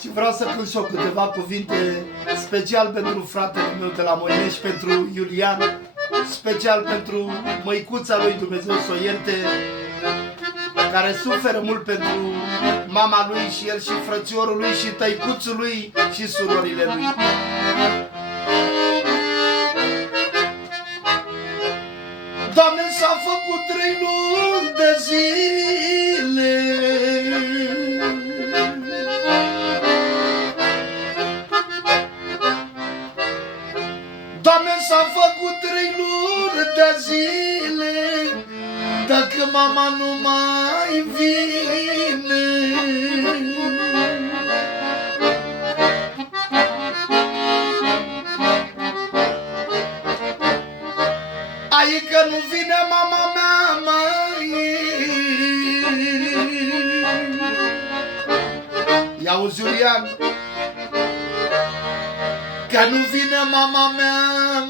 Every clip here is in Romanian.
Și vreau să cânt și eu câteva cuvinte special pentru fratele meu de la Moinești, pentru Iulian, special pentru măicuța lui, Dumnezeu să o ierte, care suferă mult pentru mama lui și el și frățiorul lui și tăicuțul lui și surorile lui. Doamne, s-a făcut 3 luni de zile Doamne, s-a făcut 3 luni de zile dacă mama nu mai vine. Ai că nu vine mama mea, măi. I-auzi, Iulian? Că nu vine mama mea,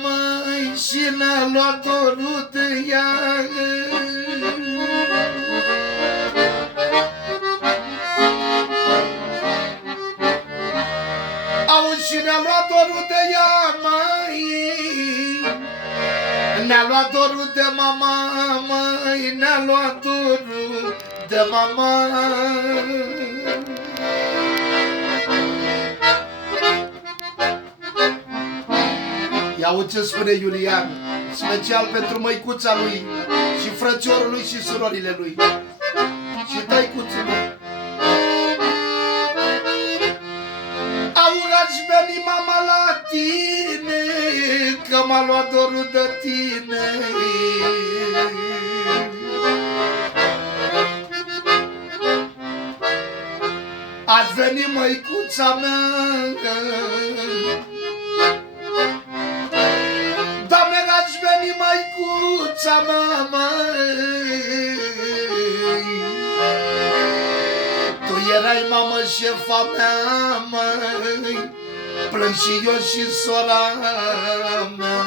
măi, și ne-a luat dorul de ea. Auzi, și ne-a luat dorul de ea, măi. Ne-a luat dorul de mama, măi, ne-a luat dorul de mama. Ia-uite ce spune Iulian, special pentru măicuța lui și frățiorul lui și surorile lui și tăicuții lui. Aș veni mama la tine, că m-a luat dorul de tine. Aș veni măicuța mea, Doamne, aș veni măicuța mea, măi. Tu erai mamă șefa mea, măi, plâng și eu și sora mea.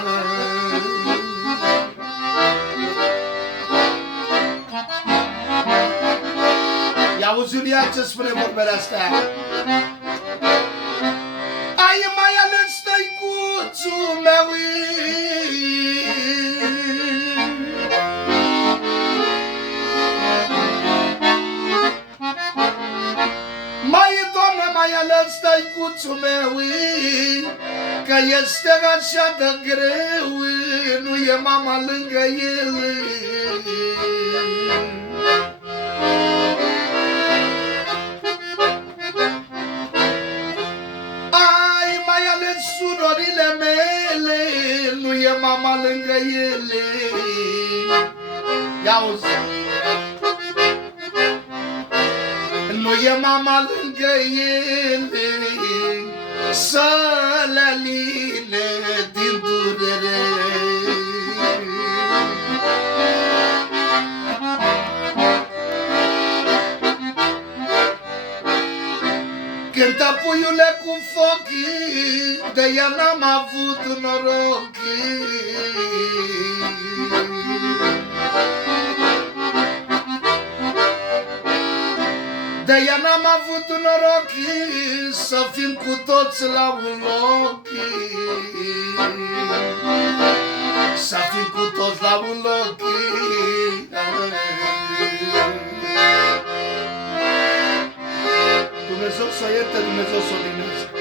I-auzi, Iulian, ce spune vorbele astea? Ai mai ales tăicuțul meu, mai ales tăicuțul meu, că este așa de greu, nu e mama lângă el. Ai, mai ales surorile mele, nu e mama lângă ele. Ia-uzi, nu e mama lângă ele, să le aline din durere. Cântă puiule cu foc, de ea n-am avut noroc. De ea n-am avut noroc să fim cu toți la un loc. Să fim cu toți la un loc. Dumnezeu să o ierte, Dumnezeu să o linească.